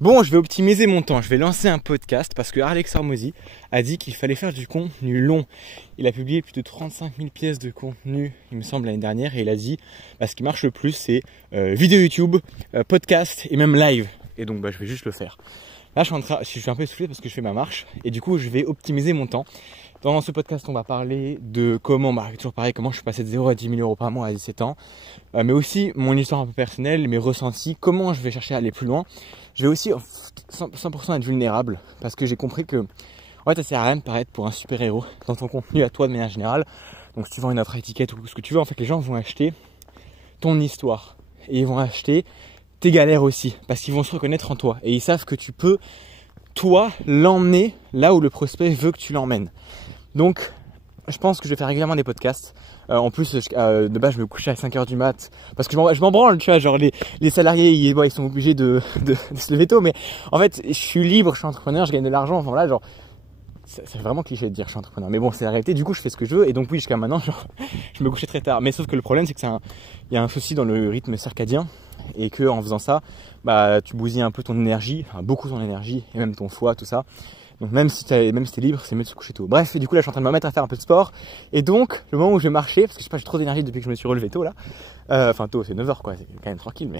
Bon, je vais optimiser mon temps, je vais lancer un podcast parce que Alex Hormozy a dit qu'il fallait faire du contenu long. Il a publié plus de 35 000 pièces de contenu, il me semble, l'année dernière, et il a dit ce qui marche le plus, c'est vidéo YouTube, podcast et même live. Et donc je vais juste le faire. Là, je suis un peu essoufflé parce que je fais ma marche et du coup, je vais optimiser mon temps. Dans ce podcast, on va parler de comment, toujours pareil, comment je suis passé de 0 à 10 000 euros par mois à 17 ans, mais aussi mon histoire un peu personnelle, mes ressentis, comment je vais chercher à aller plus loin. Je vais aussi 100% être vulnérable parce que j'ai compris que en fait, ça sert à rien de paraître pour un super-héros dans ton contenu à toi de manière générale. Donc si tu vends une offre étiquette ou ce que tu veux, en fait, les gens vont acheter ton histoire et ils vont acheter tes galères aussi parce qu'ils vont se reconnaître en toi et ils savent que tu peux, toi, l'emmener là où le prospect veut que tu l'emmènes. Donc, je pense que je vais faire régulièrement des podcasts. En plus, de base, je me couchais à 5h du mat parce que je m'en branle, tu vois, genre les salariés, ils sont obligés de se lever tôt, mais en fait, je suis libre, je suis entrepreneur, je gagne de l'argent, enfin voilà, genre, c'est vraiment cliché de dire je suis entrepreneur, mais bon, c'est la réalité, du coup, je fais ce que je veux, et donc oui, jusqu'à maintenant, genre, je me couchais très tard, mais sauf que le problème, c'est que il y a un souci dans le rythme circadien, et que en faisant ça, tu bousilles un peu ton énergie, enfin, beaucoup ton énergie, et même ton foie, tout ça. Donc même si t'es libre, c'est mieux de se coucher tôt. Bref, et du coup là je suis en train de me mettre à faire un peu de sport. Et donc le moment où je vais marcher, parce que je sais pas, j'ai trop d'énergie depuis que je me suis relevé tôt là. Enfin tôt, c'est 9h quoi, c'est quand même tranquille, mais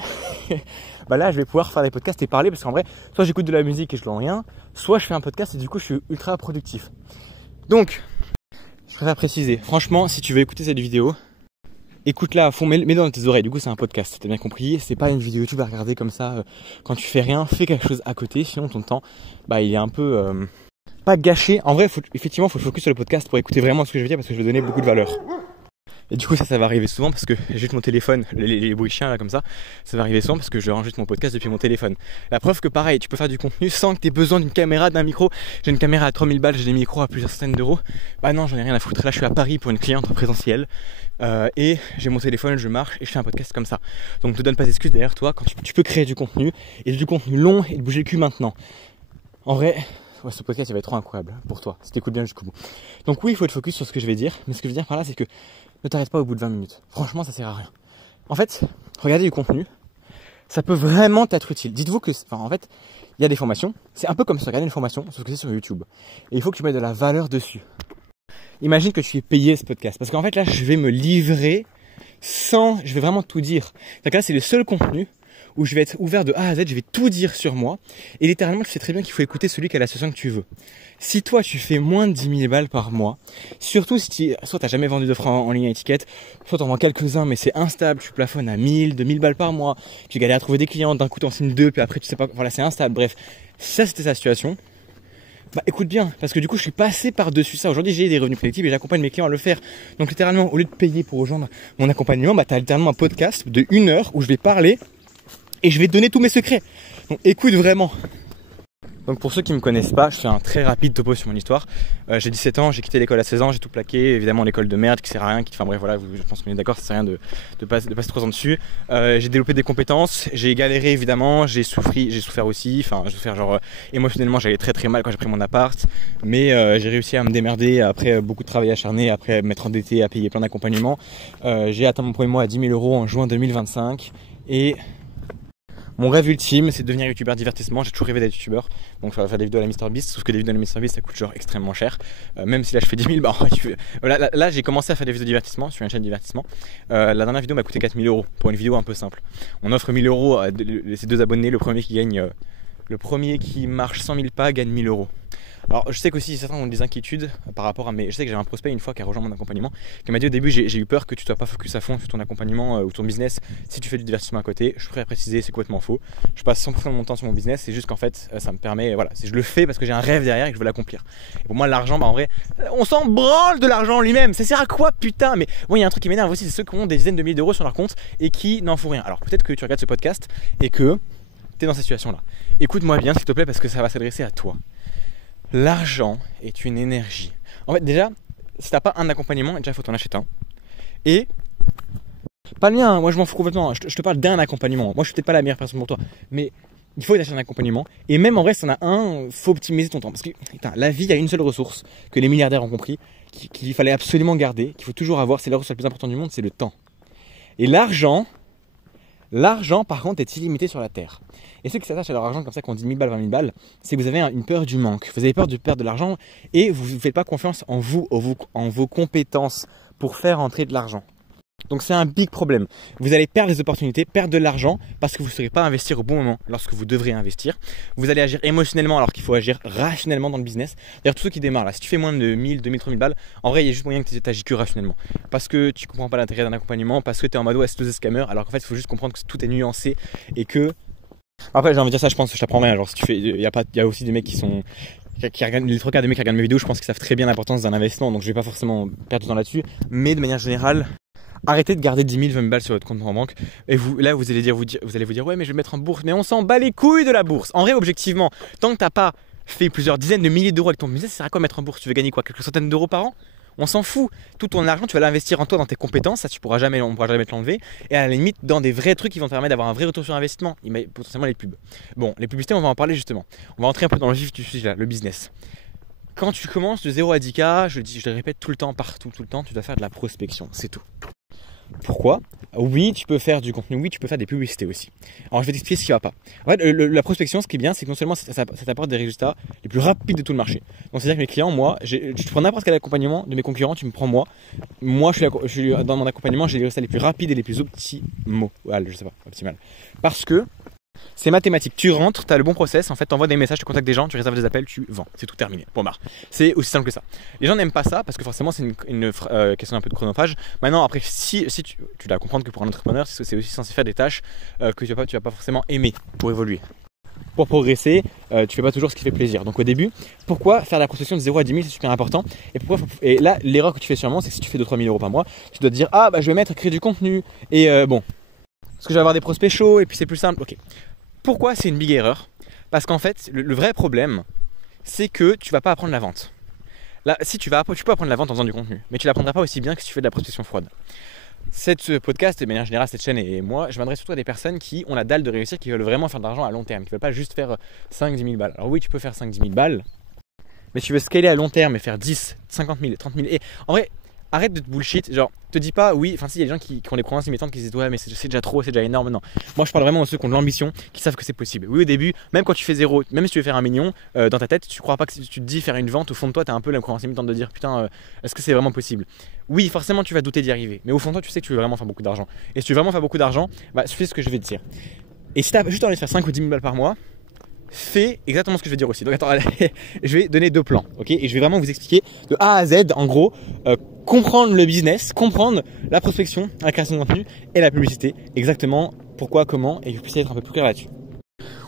là je vais pouvoir faire des podcasts et parler parce qu'en vrai, soit j'écoute de la musique et je l'en rien, soit je fais un podcast et du coup je suis ultra productif. Donc, je préfère préciser, franchement, si tu veux écouter cette vidéo, écoute-la à fond, mets-le dans tes oreilles, du coup c'est un podcast, t'as bien compris, c'est pas une vidéo YouTube à regarder comme ça quand tu fais rien, fais quelque chose à côté, sinon ton temps, il est un peu pas gâché. En vrai, effectivement, faut focus sur le podcast pour écouter vraiment ce que je veux dire parce que je veux donner beaucoup de valeur. Et du coup ça va arriver souvent parce que j'ai juste mon téléphone, les bruits chiens là comme ça va arriver souvent parce que je enregistre mon podcast depuis mon téléphone. La preuve que pareil, tu peux faire du contenu sans que tu aies besoin d'une caméra, d'un micro. J'ai une caméra à 3000 balles, j'ai des micros à plusieurs centaines d'euros. Non, j'en ai rien à foutre. Là je suis à Paris pour une cliente en présentiel et j'ai mon téléphone, je marche et je fais un podcast comme ça. Donc ne te donne pas d'excuses derrière toi quand tu peux créer du contenu et du contenu long et de bouger le cul maintenant. En vrai, ce podcast il va être trop incroyable pour toi si t'écoutes bien jusqu'au bout. Donc oui, il faut être focus sur ce que je vais dire, mais ce que je veux dire par là c'est que ne t'arrête pas au bout de 20 minutes. Franchement, ça sert à rien. En fait, regarder du contenu, ça peut vraiment t'être utile. Dites-vous que, en fait, il y a des formations. C'est un peu comme si tu regardais une formation, sauf que c'est sur YouTube. Et il faut que tu mettes de la valeur dessus. Imagine que tu es payé ce podcast. Parce qu'en fait, là, je vais me livrer je vais vraiment tout dire. Donc là, c'est le seul contenu où je vais être ouvert de A à Z, je vais tout dire sur moi. Et littéralement, tu sais très bien qu'il faut écouter celui qui a la situation que tu veux. Si toi, tu fais moins de 10 000 balles par mois, surtout si soit tu n'as jamais vendu d'offres en ligne à étiquette, soit tu en vends quelques-uns, mais c'est instable, tu plafonnes à 1000, 2000 balles par mois, tu galères à trouver des clients, d'un coup tu en signes 2, puis après tu sais pas, voilà, c'est instable. Bref, si ça c'était ta situation, écoute bien, parce que du coup je suis passé par-dessus ça. Aujourd'hui j'ai des revenus collectifs et j'accompagne mes clients à le faire. Donc littéralement, au lieu de payer pour rejoindre mon accompagnement, tu as littéralement un podcast de 1 heure où je vais parler et je vais te donner tous mes secrets. Donc écoute vraiment. Donc pour ceux qui me connaissent pas, je fais un très rapide topo sur mon histoire. J'ai 17 ans, j'ai quitté l'école à 16 ans, j'ai tout plaqué, évidemment l'école de merde qui sert à rien, enfin bref voilà, je pense qu'on est d'accord, ça sert à rien de passer 3 ans dessus. J'ai développé des compétences, j'ai galéré évidemment, j'ai souffert aussi, j'ai souffert genre émotionnellement, j'allais très très mal quand j'ai pris mon appart, mais j'ai réussi à me démerder après beaucoup de travail acharné, après m'être endetté, à payer plein d'accompagnements. J'ai atteint mon premier mois à 10 000 euros en juin 2025 et mon rêve ultime, c'est de devenir youtubeur divertissement. J'ai toujours rêvé d'être youtubeur. Donc, faire des vidéos à la MrBeast. Sauf que des vidéos à la MrBeast, ça coûte genre extrêmement cher. Même si là, je fais 10 000, là, j'ai commencé à faire des vidéos de divertissement sur une chaîne de divertissement. La dernière vidéo m'a coûté 4 000 euros pour une vidéo un peu simple. On offre 1 000 euros à ces 2 abonnés. Le premier qui marche 100 000 pas gagne 1 000 euros. Alors je sais qu'aussi certains ont des inquiétudes par rapport à je sais que j'avais un prospect une fois qui a rejoint mon accompagnement qui m'a dit au début j'ai eu peur que tu sois pas focus à fond sur ton accompagnement ou ton business si tu fais du divertissement à côté. Je préfère préciser, c'est complètement faux. Je passe 100% de mon temps sur mon business, c'est juste qu'en fait ça me permet, voilà, je le fais parce que j'ai un rêve derrière et que je veux l'accomplir. Et pour moi l'argent, en vrai, on s'en branle de l'argent lui-même, ça sert à quoi putain. Mais bon, il y a un truc qui m'énerve aussi, c'est ceux qui ont des dizaines de milliers d'euros sur leur compte et qui n'en font rien. Alors peut-être que tu regardes ce podcast et que tu es dans cette situation là. Écoute-moi bien s'il te plaît parce que ça va s'adresser à toi. L'argent est une énergie. En fait, déjà, si t'as pas un accompagnement, déjà, il faut t'en acheter un. Et pas le mien, moi je m'en fous complètement. Je te parle d'un accompagnement. Moi, je suis peut-être pas la meilleure personne pour toi, mais il faut t'acheter un accompagnement. Et même en vrai, si t'en as un, faut optimiser ton temps. Parce que la vie a une seule ressource que les milliardaires ont compris, qu'il fallait absolument garder, qu'il faut toujours avoir. C'est la ressource la plus importante du monde, c'est le temps. Et l'argent, L'argent, par contre, est illimité sur la terre. Et ceux qui s'attachent à leur argent comme ça, qu'on dit 1000 balles, 20 000 balles, c'est que vous avez une peur du manque. Vous avez peur de perdre de l'argent et vous ne faites pas confiance en vous, en vos compétences pour faire entrer de l'argent. Donc c'est un big problème. Vous allez perdre les opportunités, perdre de l'argent parce que vous ne saurez pas investir au bon moment lorsque vous devrez investir. Vous allez agir émotionnellement alors qu'il faut agir rationnellement dans le business. D'ailleurs, tous ceux qui démarrent là, si tu fais moins de 1000, 2000, 3000 balles, en vrai, il y a juste moyen que tu agis que rationnellement. Parce que tu ne comprends pas l'intérêt d'un accompagnement, parce que tu es en mode ouais, c'est tous des scammers, alors qu'en fait, il faut juste comprendre que tout est nuancé et que. Après, j'ai envie de dire ça, je pense que je t'apprends rien. Genre, si tu fais, il y a aussi des mecs qui regardent, les 3 quarts des mecs qui regardent mes vidéos, je pense qu'ils savent très bien l'importance d'un investissement, donc je vais pas forcément perdre du temps là-dessus. Mais de manière générale, arrêtez de garder 10 000, 20 000 balles sur votre compte en banque. Et vous allez vous dire, ouais, mais je vais mettre en bourse. Mais on s'en bat les couilles de la bourse. En vrai, objectivement, tant que t'as pas fait plusieurs dizaines de milliers d'euros avec ton business, ça sert à quoi mettre en bourse? Tu veux gagner quoi? Quelques centaines d'euros par an? On s'en fout. Tout ton argent, tu vas l'investir en toi, dans tes compétences. Ça, on pourra jamais te l'enlever. Et à la limite, dans des vrais trucs qui vont te permettre d'avoir un vrai retour sur investissement. Potentiellement les pubs. Bon, les publicités, on va en parler justement. On va entrer un peu dans le vif du sujet là, le business. Quand tu commences de 0 à 10K, je le répète tout le temps, partout, tout le temps, tu dois faire de la prospection. C'est tout. Pourquoi? Oui, tu peux faire du contenu, oui, tu peux faire des publicités aussi. Alors je vais t'expliquer ce qui ne va pas. En fait, la prospection, ce qui est bien, c'est que non seulement ça t'apporte des résultats les plus rapides de tout le marché. Donc c'est-à-dire que mes clients, moi, tu prends n'importe quel accompagnement de mes concurrents, tu me prends moi. Moi, je suis dans mon accompagnement, j'ai les résultats les plus rapides et les plus optimaux. Je sais pas, optimal. Parce que c'est mathématique. Tu rentres, tu as le bon process, en fait, tu envoies des messages, tu contactes des gens, tu réserves des appels, tu vends. C'est tout terminé. Bon, marre. C'est aussi simple que ça. Les gens n'aiment pas ça parce que forcément, c'est une question un peu de chronophage. Maintenant, après, si tu dois comprendre que pour un entrepreneur, c'est aussi censé faire des tâches que tu vas pas forcément aimer pour évoluer. Pour progresser, tu fais pas toujours ce qui fait plaisir. Donc au début, pourquoi faire la prospection de 0 à 10 000, c'est super important. Et là, l'erreur que tu fais sûrement, c'est que si tu fais 2-3 000 euros par mois, tu dois te dire, je vais créer du contenu. Et parce que je vais avoir des prospects chauds et puis c'est plus simple. Ok. Pourquoi c'est une big erreur? Parce qu'en fait, le vrai problème, c'est que tu vas pas apprendre la vente. Là, si tu peux apprendre la vente en faisant du contenu, mais tu l'apprendras pas aussi bien que si tu fais de la prospection froide. Ce podcast, de manière générale, cette chaîne et moi, je m'adresse surtout à des personnes qui ont la dalle de réussir, qui veulent vraiment faire de l'argent à long terme, qui ne veulent pas juste faire 5-10 000 balles. Alors oui, tu peux faire 5-10 000 balles, mais si tu veux scaler à long terme et faire 10, 50 000, 30 000, et en vrai, arrête de te bullshit, genre, te dis pas, oui, enfin si, il y a des gens qui ont des croyances limitantes qui se disent, ouais, mais c'est déjà trop, c'est déjà énorme, non. Moi, je parle vraiment de ceux qui ont de l'ambition, qui savent que c'est possible. Oui, au début, même quand tu fais 0, même si tu veux faire 1 million, dans ta tête, tu crois pas que tu te dis faire une vente, au fond de toi, tu as un peu la croyance limitante de dire, putain, est-ce que c'est vraiment possible? Oui, forcément, tu vas douter d'y arriver, mais au fond de toi, tu sais que tu veux vraiment faire beaucoup d'argent. Et si tu veux vraiment faire beaucoup d'argent, fais ce que je vais te dire. Et si tu as juste envie de faire 5 ou 10 000 balles par mois, fais exactement ce que je vais dire aussi. Donc attends, je vais donner 2 plans, ok? Et je vais vraiment vous expliquer de A à Z, en gros, comprendre le business, comprendre la prospection, la création de contenu et la publicité, exactement pourquoi, comment, et que vous puissiez être un peu plus clair là-dessus.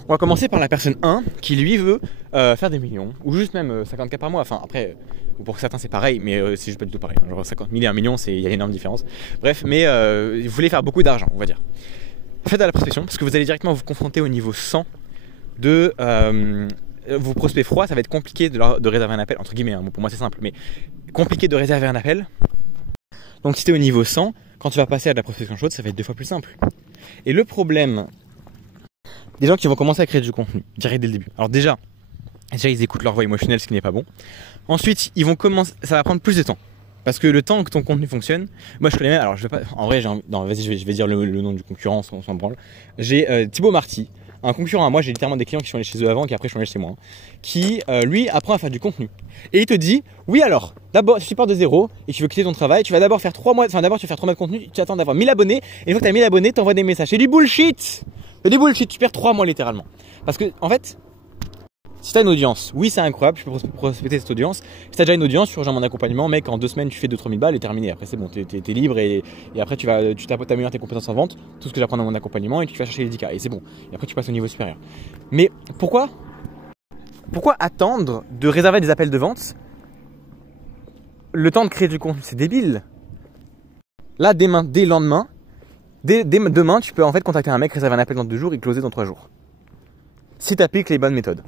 On va commencer par la personne 1 qui lui veut faire des millions, ou juste même 50K par mois. Enfin après, pour certains c'est pareil, mais c'est juste pas du tout pareil. Genre 50 000 et 1 million, il y a une énorme différence. Bref, mais vous voulez faire beaucoup d'argent, on va dire. Faites de la prospection, parce que vous allez directement vous confronter au niveau 100 de vos prospects froids. Ça va être compliqué de réserver un appel, entre guillemets, hein, pour moi c'est simple, mais compliqué de réserver un appel. Donc si tu es au niveau 100, quand tu vas passer à de la prospection chaude, ça va être 2 fois plus simple. Et le problème des gens qui vont commencer à créer du contenu direct dès le début, alors déjà ils écoutent leur voix émotionnelle, ce qui n'est pas bon. Ensuite ils vont commencer, ça va prendre plus de temps. Parce que le temps que ton contenu fonctionne, moi je connais même, alors je vais pas, en vrai vas-y je vais dire le nom du concurrent, on s'en branle. J'ai Thibaut Marty, un concurrent à moi, j'ai littéralement des clients qui sont allés chez eux avant et qui après sont allés chez moi, qui lui apprend à faire du contenu. Et il te dit, oui alors, d'abord si tu pars de 0 et tu veux quitter ton travail, tu vas d'abord faire 3 mois, enfin d'abord tu vas faire 3 mois de contenu, tu attends d'avoir 1000 abonnés, et une fois que tu as 1000 abonnés, tu envoies des messages. C'est du bullshit! C'est du bullshit, tu perds 3 mois littéralement. Parce que en fait, si tu as une audience, oui c'est incroyable, je peux prospecter cette audience. Si tu as déjà une audience, tu rejoins mon accompagnement, mec, en 2 semaines tu fais 2-3 000 balles et terminé. Après c'est bon, tu es libre et après tu t'améliores tes compétences en vente, tout ce que j'apprends dans mon accompagnement et tu vas chercher les 10K et c'est bon. Et après tu passes au niveau supérieur. Mais pourquoi attendre de réserver des appels de vente le temps de créer du contenu? C'est débile. Là, dès le lendemain, demain, tu peux en fait contacter un mec, réserver un appel dans 2 jours et closer dans 3 jours. Si tu appliques les bonnes méthodes.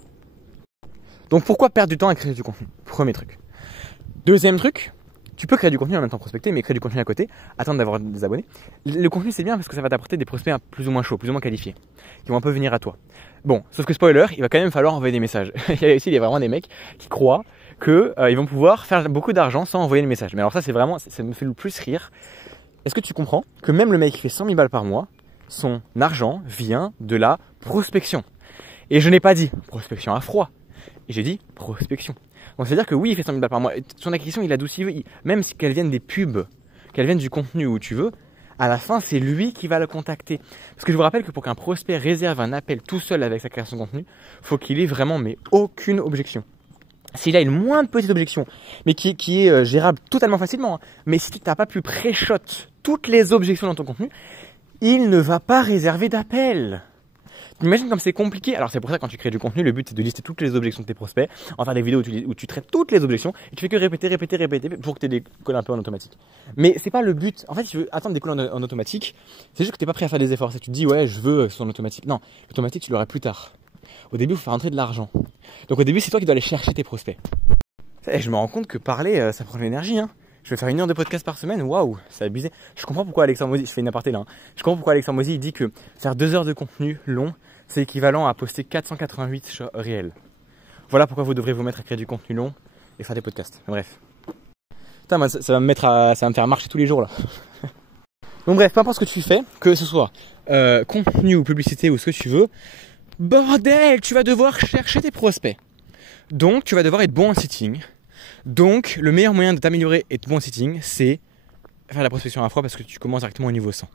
Donc pourquoi perdre du temps à créer du contenu? Premier truc. Deuxième truc, tu peux créer du contenu en même temps prospecter, mais créer du contenu à côté, attendre d'avoir des abonnés. Le contenu c'est bien parce que ça va t'apporter des prospects plus ou moins chauds, plus ou moins qualifiés, qui vont un peu venir à toi. Bon, sauf que spoiler, il va quand même falloir envoyer des messages. Il y a vraiment des mecs qui croient qu'ils vont pouvoir faire beaucoup d'argent sans envoyer le message. Mais alors ça c'est vraiment, ça me fait le plus rire. Est-ce que tu comprends que même le mec qui fait 100 000 balles par mois, son argent vient de la prospection. Et je n'ai pas dit prospection à froid. Et j'ai dit prospection. Donc c'est-à-dire que oui, il fait 100 000 balles par mois. Son acquisition, il a d'où s'il veut. Même si qu'elle vienne des pubs, qu'elle vienne du contenu où tu veux, à la fin, c'est lui qui va le contacter. Parce que je vous rappelle que pour qu'un prospect réserve un appel tout seul avec sa création de contenu, faut qu'il ait vraiment aucune objection. S'il a une moindre petite objection, mais qui est gérable totalement facilement, hein, mais si tu n'as pas pu pré-shot toutes les objections dans ton contenu, il ne va pas réserver d'appel. Imagine comme c'est compliqué. Alors c'est pour ça quand tu crées du contenu, le but c'est de lister toutes les objections de tes prospects, en faire des vidéos où tu traites toutes les objections et tu fais que répéter pour que tu aies des calls un peu en automatique. Mais c'est pas le but. En fait, si tu veux attendre des calls en automatique, c'est juste que tu n'es pas prêt à faire des efforts. Si tu te dis ouais, je veux que ce soit en automatique. Non, l'automatique tu l'auras plus tard. Au début, il faut faire rentrer de l'argent. Donc au début, c'est toi qui dois aller chercher tes prospects. Et je me rends compte que parler, ça prend de l'énergie. Hein. Je vais faire 1 heure de podcast par semaine. Waouh, c'est abusé. Je comprends pourquoi Alexandre Mozy, je fais une aparté là. Hein. Je comprends pourquoi Alexandre Mozy dit que faire 2 heures de contenu long, c'est équivalent à poster 488 réels. Voilà pourquoi vous devrez vous mettre à créer du contenu long et faire des podcasts. Bref. Putain, moi, ça va me faire marcher tous les jours là. Donc bref, peu importe ce que tu fais, que ce soit contenu ou publicité ou ce que tu veux, bordel, tu vas devoir chercher tes prospects. Donc tu vas devoir être bon en sitting. Donc le meilleur moyen de t'améliorer et être bon en sitting, c'est faire la prospection à froid parce que tu commences directement au niveau 100.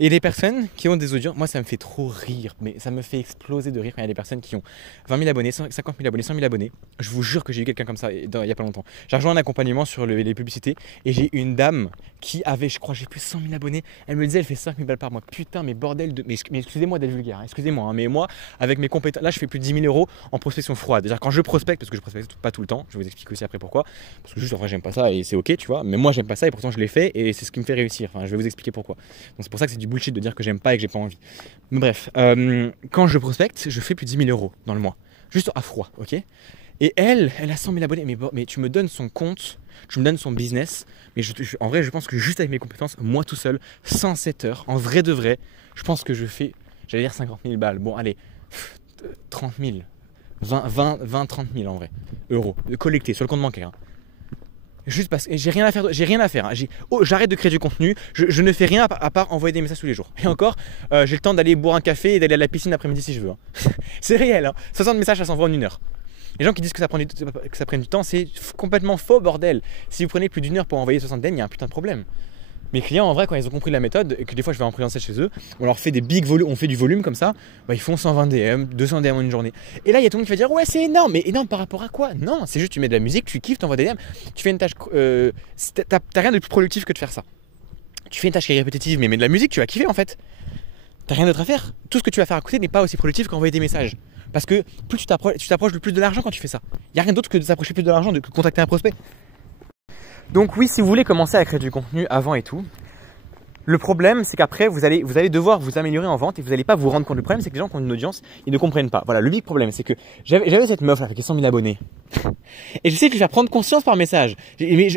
Et les personnes qui ont des audiences, moi ça me fait trop rire, mais ça me fait exploser de rire quand il y a des personnes qui ont 20 000 abonnés, 50 000 abonnés, 100 000 abonnés. Je vous jure que j'ai eu quelqu'un comme ça il n'y a pas longtemps. J'ai rejoint un accompagnement sur les publicités et j'ai une dame qui avait, je crois, j'ai plus de 100 000 abonnés. Elle me disait, elle fait 5 000 balles par mois. Putain, mais bordel de... Mais excusez-moi d'être vulgaire, hein, excusez-moi, hein, mais moi, avec mes compétences, là je fais plus de 10 000 euros en prospection froide. C'est-à-dire quand je prospecte, parce que je prospecte pas tout le temps, je vais vous expliquer aussi après pourquoi, parce que juste en vrai j'aime pas ça et c'est ok, tu vois, mais moi j'aime pas ça et pourtant je l'ai fait et c'est ce qui me fait réussir. Enfin, je vais vous expliquer pourquoi. Donc c'est pour ça que c'est du bullshit de dire que j'aime pas et que j'ai pas envie. Mais bref, quand je prospecte, je fais plus de 10 000 euros dans le mois, juste à froid, ok. Et elle a 100 000 abonnés, mais tu me donnes son compte, tu me donnes son business, mais en vrai je pense que juste avec mes compétences, moi tout seul, 107 heures, en vrai de vrai, je pense que je fais, j'allais dire 50 000 balles, bon allez, 30 000, 20, 30 000 en vrai, euros, collectés sur le compte bancaire. Hein. Juste parce que j'ai rien à faire. Hein. J'arrête de créer du contenu, je ne fais rien à part envoyer des messages tous les jours. Et encore, j'ai le temps d'aller boire un café et d'aller à la piscine l'après-midi si je veux. Hein. C'est réel, hein. 60 messages ça s'envoie en 1 heure. Les gens qui disent que ça prenne du temps, c'est complètement faux bordel. Si vous prenez plus d'1 heure pour envoyer 60 DM, il y a un putain de problème. Mes clients, en vrai, quand ils ont compris la méthode, et que des fois je vais en présentiel chez eux, on leur fait des big volumes, on fait du volume comme ça, bah, ils font 120 DM, 200 DM en une journée. Et là, il y a tout le monde qui va dire ouais, c'est énorme, mais énorme par rapport à quoi? Non, c'est juste tu mets de la musique, tu kiffes, t'envoies des DM, tu fais une tâche, t'as rien de plus productif que de faire ça. Tu fais une tâche qui est répétitive, mais mets de la musique, tu vas kiffer en fait. T'as rien d'autre à faire. Tout ce que tu vas faire à côté n'est pas aussi productif qu'envoyer des messages. Parce que plus tu t'approches le plus de l'argent quand tu fais ça. Il n'y a rien d'autre que de s'approcher plus de l'argent, de contacter un prospect. Donc oui, si vous voulez commencer à créer du contenu avant et tout, le problème c'est qu'après vous allez devoir vous améliorer en vente et vous n'allez pas vous rendre compte. Le problème c'est que les gens qui ont une audience, ils ne comprennent pas. Voilà, le big problème c'est que j'avais cette meuf là avec 100 000 abonnés. Et j'essaie de lui faire prendre conscience par message.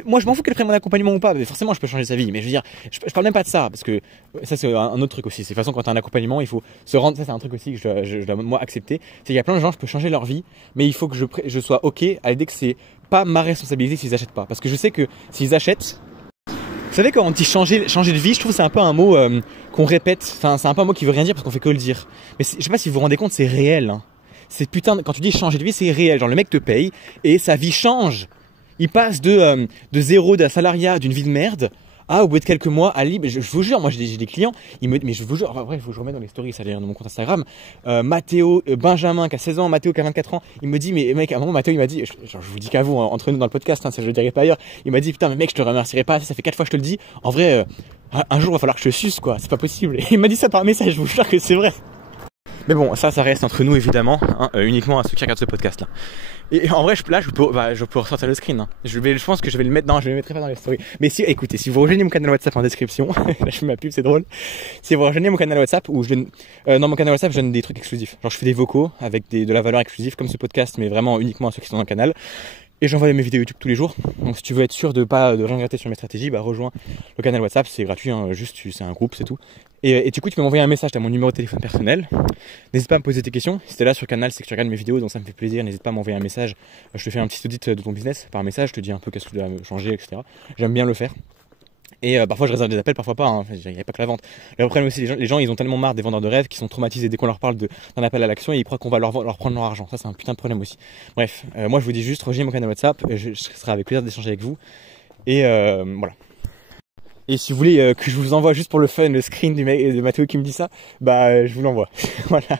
Moi je m'en fous qu'elle prenne mon accompagnement ou pas, mais forcément je peux changer sa vie. Mais je veux dire, je parle même pas de ça, parce que ça c'est un autre truc aussi. C'est de toute façon quand tu as un accompagnement, il faut se rendre, ça c'est un truc aussi que je dois moi accepter. C'est qu'il y a plein de gens, je peux changer leur vie, mais il faut que je sois ok à l'idée que c'est pas ma responsabilité s'ils achètent pas. Parce que je sais que s'ils achètent, vous savez, quand on dit changer de vie, je trouve que c'est un peu un mot qu'on répète. Enfin, c'est un peu un mot qui veut rien dire parce qu'on fait que le dire. Mais je sais pas si vous vous rendez compte, c'est réel. Hein. C'est putain, quand tu dis changer de vie, c'est réel. Genre le mec te paye et sa vie change. Il passe de zéro, d'un salariat, d'une vie de merde, à au bout de quelques mois à libre. Je vous jure, moi j'ai des clients, mais je vous jure, enfin, bref, il faut que je remette dans les stories, ça d'ailleurs dans mon compte Instagram. Mathéo, Benjamin qui a 16 ans, Mathéo qui a 24 ans, il me dit, mais mec, à un moment Mathéo il m'a dit, je vous dis qu'à vous, hein, entre nous dans le podcast, hein, ça je le dirai pas ailleurs, il m'a dit putain mais mec je te remercierai pas, ça fait 4 fois que je te le dis, en vrai, un jour il va falloir que je te suce quoi, c'est pas possible. Et il m'a dit ça par message, je vous jure que c'est vrai. Mais bon, ça reste entre nous évidemment, hein, uniquement à ceux qui regardent ce podcast là. Et en vrai, je peux ressortir le screen. Hein. Je pense que je vais le mettre. Non, je le mettrai pas dans les stories. Mais si, écoutez, si vous rejoignez mon canal WhatsApp en description, là je fais ma pub, c'est drôle. Si vous rejoignez mon canal WhatsApp où dans mon canal WhatsApp, je donne des trucs exclusifs. Genre, je fais des vocaux avec de la valeur exclusive comme ce podcast, mais vraiment uniquement à ceux qui sont dans le canal. Et j'envoie mes vidéos YouTube tous les jours. Donc si tu veux être sûr de rien regretter sur mes stratégies, bah rejoins le canal WhatsApp, c'est gratuit, hein, juste c'est un groupe, c'est tout. Et du coup tu peux m'envoyer un message, tu as mon numéro de téléphone personnel. N'hésite pas à me poser tes questions. Si t'es là sur le canal, c'est que tu regardes mes vidéos, donc ça me fait plaisir. N'hésite pas à m'envoyer un message. Je te fais un petit audit de ton business par message, je te dis un peu qu'est-ce que tu dois changer, etc. J'aime bien le faire. Et parfois je réserve des appels, parfois pas, hein. Enfin, il n'y a pas que la vente. Le problème aussi, les gens ils ont tellement marre des vendeurs de rêves qu'ils sont traumatisés dès qu'on leur parle d'un appel à l'action et ils croient qu'on va leur prendre leur argent. Ça c'est un putain de problème aussi. Bref, moi je vous dis juste, rejoignez mon canal WhatsApp, je serai avec plaisir d'échanger avec vous. Et voilà. Et si vous voulez que je vous envoie juste pour le fun le screen de Mathéo qui me dit ça, bah je vous l'envoie. Voilà.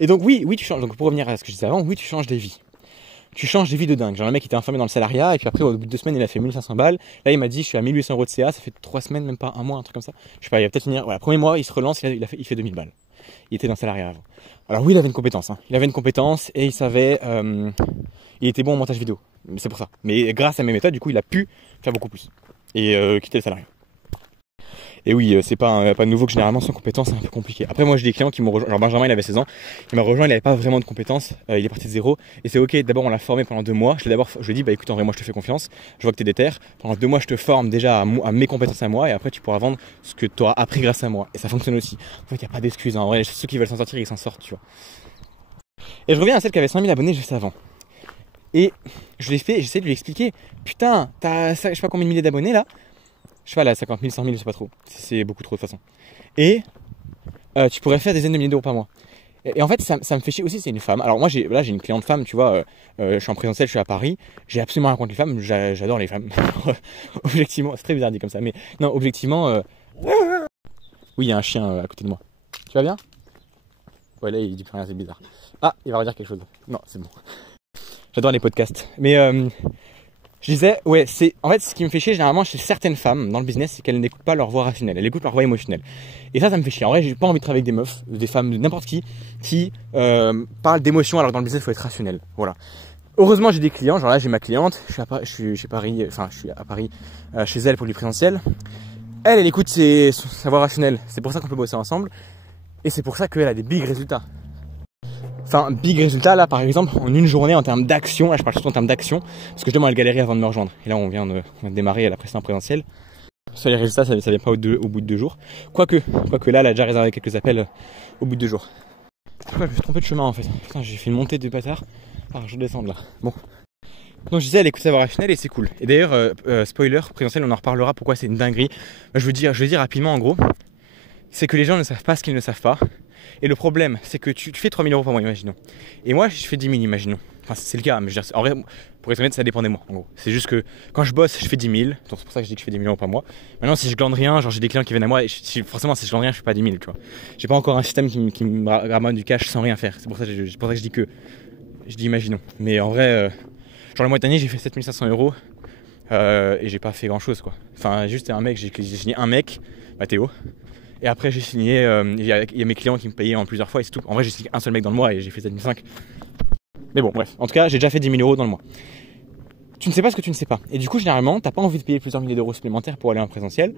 Et donc oui tu changes, donc pour revenir à ce que je disais avant, oui tu changes des vies. Tu changes des vies de dingue. Genre un mec qui était enfermé dans le salariat et puis après au bout de 2 semaines il a fait 1500 balles. Là il m'a dit je suis à 1800 € de CA, ça fait 3 semaines, même pas un mois, un truc comme ça. Je sais pas, il va peut-être finir. Voilà, premier mois il se relance, il fait 2000 balles. Il était dans le salariat avant. Alors oui il avait une compétence, hein. Il avait une compétence et il savait, il était bon en montage vidéo. C'est pour ça. Mais grâce à mes méthodes du coup il a pu faire beaucoup plus et quitter le salariat. Et oui, c'est pas nouveau que généralement sans compétence c'est un peu compliqué. Après moi j'ai des clients qui m'ont rejoint, genre Benjamin il avait 16 ans, il m'a rejoint, il avait pas vraiment de compétences, il est parti de zéro et c'est ok, d'abord on l'a formé pendant 2 mois, je lui ai dit bah écoute en vrai moi je te fais confiance, je vois que t'es déter, pendant 2 mois je te forme déjà à mes compétences à moi et après tu pourras vendre ce que tu auras appris grâce à moi et ça fonctionne aussi. En fait il n'y a pas d'excuses, hein. En vrai ceux qui veulent s'en sortir ils s'en sortent tu vois. Et je reviens à celle qui avait 5000 abonnés juste avant. Et j'essaie de lui expliquer, putain t'as je sais pas combien de milliers d'abonnés là. Je sais pas là, 50 000, 100 000, je sais pas trop. C'est beaucoup trop de toute façon. Et tu pourrais faire des dizaines de milliers d'euros par mois. Et en fait, ça me fait chier aussi, c'est une femme. Alors moi, j'ai une cliente femme, tu vois. Je suis en présentiel, je suis à Paris. J'ai absolument rien contre les femmes. J'adore les femmes. Objectivement, c'est très bizarre dit comme ça. Mais non, objectivement... Oui, il y a un chien à côté de moi. Tu vas bien? Ouais, là, il dit plus rien, c'est bizarre. Ah, il va redire quelque chose. Non, c'est bon. J'adore les podcasts. Mais... je disais, ouais, en fait ce qui me fait chier généralement chez certaines femmes dans le business, c'est qu'elles n'écoutent pas leur voix rationnelle, elles écoutent leur voix émotionnelle. Et ça me fait chier. En vrai, j'ai pas envie de travailler avec des meufs, des femmes, n'importe qui parlent d'émotion alors que dans le business, il faut être rationnel. Voilà. Heureusement, j'ai des clients. Genre là, j'ai ma cliente, je suis à Paris chez elle pour du présentiel. Elle écoute sa voix rationnelle. C'est pour ça qu'on peut bosser ensemble. Et c'est pour ça qu'elle a des big résultats. Enfin, big résultat là par exemple en une journée en termes d'action, là je parle surtout en termes d'action, parce que justement elle galérait avant de me rejoindre. Et là on vient de démarrer à la précédente présentielle. Ça les résultats ça vient pas au bout de 2 jours. Quoique là elle a déjà réservé quelques appels au bout de 2 jours. Je me suis trompé de chemin en fait. Putain j'ai fait une montée de bâtard. Alors je descends là. Bon. Donc je disais elle écoute sa voix rationnelle et c'est cool. Et d'ailleurs spoiler, présentiel on en reparlera pourquoi c'est une dinguerie. Je veux dire rapidement en gros, c'est que les gens ne savent pas ce qu'ils ne savent pas. Et le problème, c'est que tu fais 3000 € par mois, imaginons. Et moi, je fais 10 000, imaginons. Enfin, c'est le cas, mais je veux dire, en vrai, pour être honnête, ça dépend des mois, en gros. C'est juste que quand je bosse, je fais 10 000. Donc c'est pour ça que je dis que je fais 10 000 € par mois. Maintenant, si je glande rien, genre j'ai des clients qui viennent à moi, et forcément, si je glande rien, je fais pas 10 000, tu vois. J'ai pas encore un système qui me ramène du cash sans rien faire. C'est pour ça que je dis que. Je dis imaginons. Mais en vrai, genre le mois dernier, j'ai fait 7 500 €. Et j'ai pas fait grand chose, quoi. Enfin, juste un mec, j'ai signé un mec, Mathéo. Et après j'ai signé, il y a mes clients qui me payaient en plusieurs fois et c'est tout. En vrai j'ai signé un seul mec dans le mois et j'ai fait 7500. Mais bon bref, en tout cas j'ai déjà fait 10 000 € dans le mois. Tu ne sais pas ce que tu ne sais pas. Et du coup généralement t'as pas envie de payer plusieurs milliers d'euros supplémentaires pour aller en présentiel.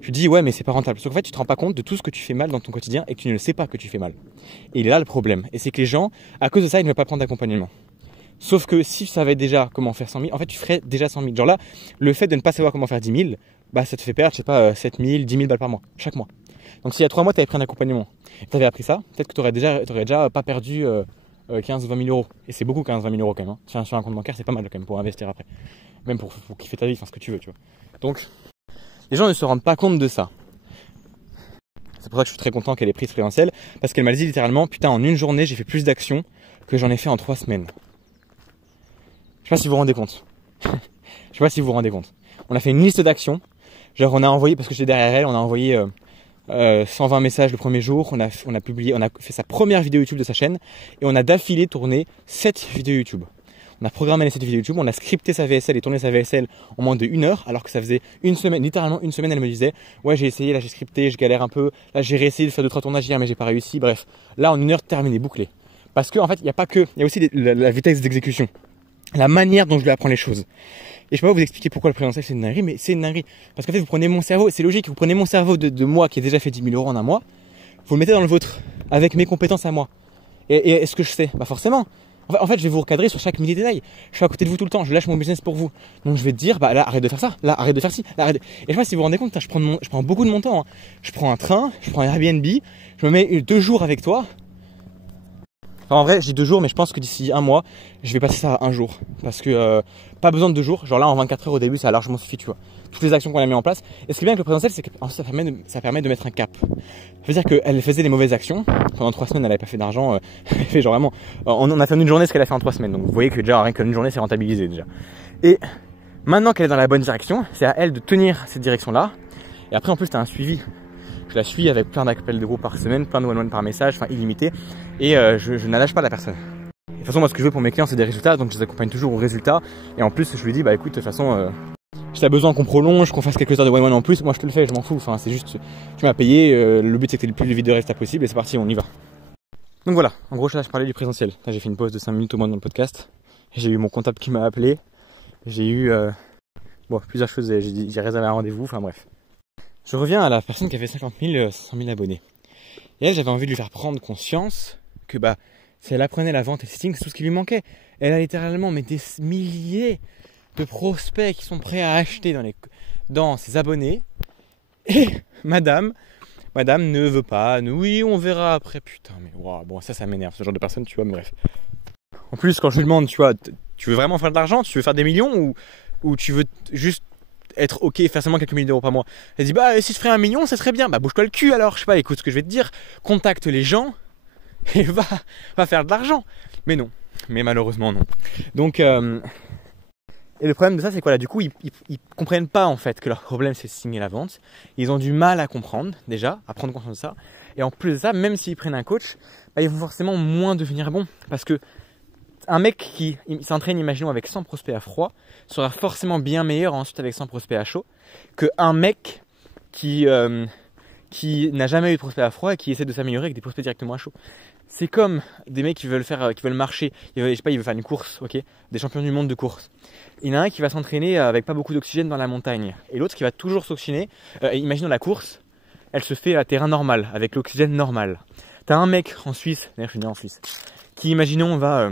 Tu te dis ouais mais c'est pas rentable. Sauf qu'en fait tu te rends pas compte de tout ce que tu fais mal dans ton quotidien et que tu ne sais pas que tu fais mal. Et il est là le problème. Et c'est que les gens, à cause de ça, ils ne veulent pas prendre d'accompagnement. Sauf que si tu savais déjà comment faire 100 000, en fait tu ferais déjà 100 000. Genre là, le fait de ne pas savoir comment faire 10 000, bah ça te fait perdre, je sais pas, 7 000, 10 000 balles par mois, chaque mois. Donc s'il y a 3 mois, tu avais pris un accompagnement, tu avais appris ça, peut-être que tu aurais déjà pas perdu 15 ou 20 000 €. Et c'est beaucoup 15 20 000 € quand même. Hein. Sur un compte bancaire, c'est pas mal quand même pour investir après. Même pour kiffer ta vie, enfin ce que tu veux, tu vois. Donc, les gens ne se rendent pas compte de ça. C'est pour ça que je suis très content qu'elle ait pris ce présentiel, parce qu'elle m'a dit littéralement, putain, en une journée, j'ai fait plus d'actions que j'en ai fait en 3 semaines. Je sais pas si vous vous rendez compte. Je sais pas si vous vous rendez compte. On a fait une liste d'actions. Genre on a envoyé, parce que j'étais derrière elle, on a envoyé 120 messages le premier jour. On a fait sa première vidéo YouTube de sa chaîne. Et on a d'affilée tourné 7 vidéos YouTube. On a programmé les 7 vidéos YouTube, on a scripté sa VSL et tourné sa VSL en moins de 1 heure, alors que ça faisait une semaine, littéralement une semaine, elle me disait ouais j'ai essayé, là j'ai scripté, je galère un peu, là j'ai réessayé de faire 2-3 tournages hier mais j'ai pas réussi, bref. Là en 1 heure terminé, bouclé. Parce qu'en fait il n'y a pas que, il y a aussi la vitesse d'exécution. La manière dont je lui apprends les choses. Et je peux pas vous expliquer pourquoi le présentiel c'est une dinguerie, mais c'est une dinguerie. Parce qu'en fait vous prenez mon cerveau, c'est logique, vous prenez mon cerveau de moi qui ai déjà fait 10 000 € en un mois, vous le mettez dans le vôtre, avec mes compétences à moi. Et est-ce que je sais? Bah forcément. En fait je vais vous recadrer sur chaque mini détail. Je suis à côté de vous tout le temps, je lâche mon business pour vous. Donc je vais te dire, bah là arrête de faire ça, là arrête de faire ci, là arrête de... Et je sais pas si vous vous rendez compte, je prends beaucoup de mon temps. Hein. Je prends un train, je prends un Airbnb, je me mets 2 jours avec toi. Enfin, en vrai, j'ai 2 jours, mais je pense que d'ici un mois, je vais passer ça à un jour. Parce que pas besoin de 2 jours. Genre là, en 24 heures au début, ça a largement suffi, tu vois. Toutes les actions qu'on a mis en place. Et ce qui est bien avec le présentiel, c'est que ça permet de mettre un cap. Ça veut dire qu'elle faisait des mauvaises actions. Pendant 3 semaines, elle n'avait pas fait d'argent. Elle fait genre vraiment. On a fait en une journée ce qu'elle a fait en 3 semaines. Donc vous voyez que déjà, rien qu'une journée, c'est rentabilisé déjà. Et maintenant qu'elle est dans la bonne direction, c'est à elle de tenir cette direction-là. Et après, en plus, tu as un suivi. Je la suis avec plein d'appels de groupe par semaine, plein de one-one par message, enfin illimité. Et je n'allâche pas la personne. De toute façon, moi, ce que je veux pour mes clients, c'est des résultats. Donc, je les accompagne toujours aux résultats. Et en plus, je lui dis, bah écoute, de toute façon, si tu as besoin qu'on prolonge, qu'on fasse quelques heures de one-one en plus, moi, je te le fais, je m'en fous. Enfin, c'est juste, tu m'as payé. Le but, c'est que tu aies le plus vite de résultats possible. Et c'est parti, on y va. Donc voilà, en gros, je parlais du présentiel. Là, j'ai fait une pause de 5 minutes au moins dans le podcast. J'ai eu mon comptable qui m'a appelé. J'ai eu plusieurs choses. J'ai réservé un rendez-vous. Enfin, bref. Je reviens à la personne qui avait 50 000, 100 000 abonnés. Et elle, j'avais envie de lui faire prendre conscience que si elle apprenait la vente et le sitting, c'est tout ce qui lui manquait. Elle a littéralement des milliers de prospects qui sont prêts à acheter dans ses abonnés. Et madame ne veut pas. Oui, on verra après. Putain, mais wow, bon, ça m'énerve, ce genre de personne, tu vois, mais bref. En plus, quand je lui demande, tu vois, tu veux vraiment faire de l'argent, tu veux faire des millions ou tu veux juste être ok, faire seulement quelques milliers d'euros par mois. Elle dit si je ferais 1 million, ça serait bien. Bouge-toi le cul alors, je sais pas, écoute ce que je vais te dire, contacte les gens et va faire de l'argent. Mais non, mais malheureusement non. Donc et le problème de ça, c'est quoi là, du coup, ils comprennent pas en fait que leur problème c'est signer la vente. Ils ont du mal à comprendre déjà, à prendre conscience de ça. Et en plus de ça, même s'ils prennent un coach, ils vont forcément moins devenir bons parce que un mec qui s'entraîne, imaginons, avec 100 prospects à froid, sera forcément bien meilleur ensuite avec 100 prospects à chaud qu'un mec qui n'a jamais eu de prospects à froid et qui essaie de s'améliorer avec des prospects directement à chaud. C'est comme des mecs qui veulent marcher, ils veulent faire une course, ok, des champions du monde de course. Il y en a un qui va s'entraîner avec pas beaucoup d'oxygène dans la montagne et l'autre qui va toujours s'oxygéner. Imaginons la course, elle se fait à terrain normal, avec l'oxygène normal. T'as un mec en Suisse, d'ailleurs je suis né en Suisse, qui imaginons va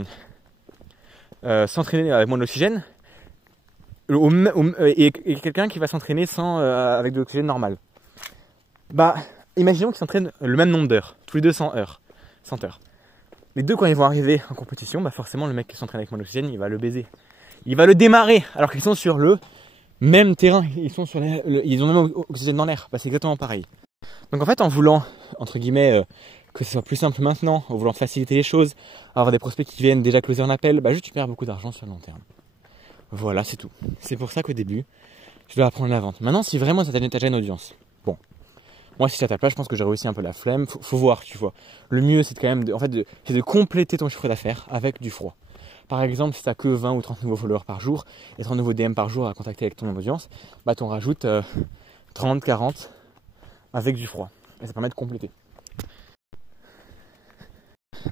s'entraîner avec moins d'oxygène et quelqu'un qui va s'entraîner avec de l'oxygène normal. Imaginons qu'ils s'entraînent le même nombre d'heures, tous les deux 100 heures. Les deux, quand ils vont arriver en compétition, forcément le mec qui s'entraîne avec moins d'oxygène, il va le baiser. Il va le démarrer alors qu'ils sont sur le même terrain, ils ont le même oxygène dans l'air. C'est exactement pareil. Donc en fait, en voulant, entre guillemets, que ce soit plus simple maintenant, en voulant faciliter les choses, avoir des prospects qui viennent déjà closer en appel, juste tu perds beaucoup d'argent sur le long terme. Voilà, c'est tout. C'est pour ça qu'au début, je dois apprendre la vente. Maintenant, si vraiment ça t'aide une audience, bon, moi si c'est à ta place, je pense que j'aurais aussi un peu la flemme. Faut voir, tu vois. Le mieux, c'est quand même de compléter ton chiffre d'affaires avec du froid. Par exemple, si tu n'as que 20 ou 30 nouveaux followers par jour et 30 nouveaux DM par jour à contacter avec ton audience, t'en rajoutes 30, 40 avec du froid. Et ça permet de compléter.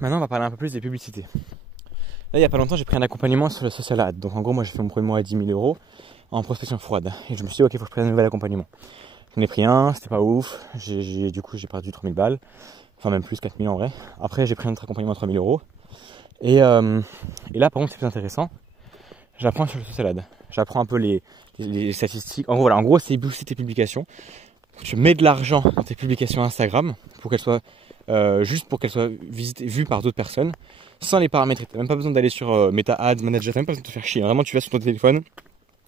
Maintenant, on va parler un peu plus des publicités. Là, il n'y a pas longtemps, j'ai pris un accompagnement sur le social ad. Donc, en gros, moi, j'ai fait mon premier mois à 10 000 € en prospection froide. Et je me suis dit, ok, il faut que je prenne un nouvel accompagnement. J'en ai pris un, c'était pas ouf. Du coup, j'ai perdu 3 000 balles. Enfin, même plus, 4 000 en vrai. Après, j'ai pris un autre accompagnement à 3 000 €. Et là, par contre, c'est plus intéressant. J'apprends sur le social ad. J'apprends un peu les statistiques. En gros, c'est booster tes publications. Tu mets de l'argent dans tes publications Instagram pour qu'elles soient juste pour qu'elles soient vues par d'autres personnes sans les paramétrer. Tu n'as même pas besoin d'aller sur Meta Ads Manager, tu n'as même pas besoin de te faire chier. Vraiment, tu vas sur ton téléphone,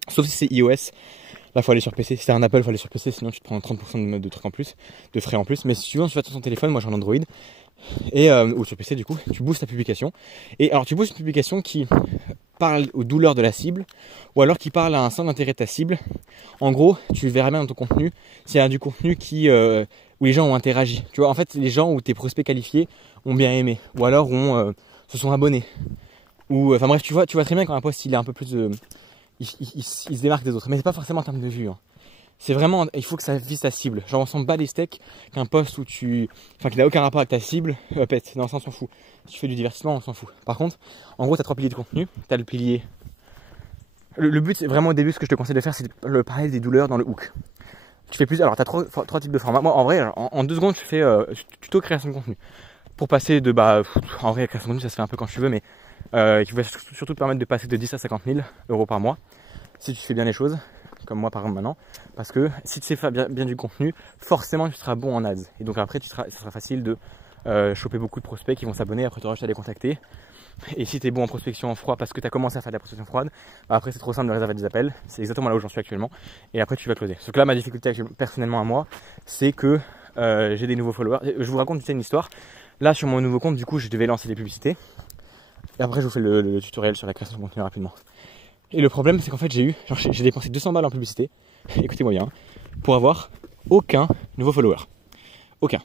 sauf si c'est iOS. Là, il faut aller sur PC. Si c'est un Apple, il faut aller sur PC, sinon tu te prends 30% de trucs en plus, de frais en plus. Mais si tu vas sur ton téléphone, moi j'ai un Android, ou sur PC du coup, tu boostes ta publication. Et alors tu boostes une publication qui parle aux douleurs de la cible, ou alors qui parle à un centre d'intérêt de ta cible. En gros, tu verras bien dans ton contenu, s'il y a du contenu où les gens ont interagi. Tu vois, en fait, les gens où tes prospects qualifiés ont bien aimé, ou alors se sont abonnés. Enfin bref, tu vois très bien quand un post il est un peu plus il se démarque des autres, mais c'est pas forcément en termes de vues. C'est vraiment, il faut que ça vise ta cible. Genre on s'en bat les steaks qu'un post qui n'a aucun rapport avec ta cible pète. Non, ça on s'en fout. Si tu fais du divertissement, on s'en fout. Par contre, en gros, tu as 3 piliers de contenu. Tu as le pilier. Le but, c'est vraiment au début, ce que je te conseille de faire, c'est de parler des douleurs dans le hook. Tu fais plus. Alors, tu as 3 types de formats. Moi, en vrai, en 2 secondes, tu fais tuto création de contenu. Pour passer de en vrai, création de contenu, ça se fait un peu quand tu veux, mais qui va surtout te permettre de passer de 10 à 50 000 € par mois si tu fais bien les choses. Comme moi par exemple maintenant, parce que si tu sais faire bien du contenu, forcément tu seras bon en ads. Et donc après, ça sera facile de choper beaucoup de prospects qui vont s'abonner, après tu auras juste à les contacter. Et si tu es bon en prospection en froid parce que tu as commencé à faire de la prospection froide, bah après c'est trop simple de réserver des appels, c'est exactement là où j'en suis actuellement, et après tu vas closer. Sauf que là ma difficulté personnellement à moi, c'est que j'ai des nouveaux followers. Je vous raconte une histoire. Là sur mon nouveau compte, du coup je devais lancer des publicités, et après je vous fais le tutoriel sur la création de contenu rapidement. Et le problème c'est qu'en fait j'ai dépensé 200 balles en publicité, écoutez-moi bien, pour avoir aucun nouveau follower. Aucun.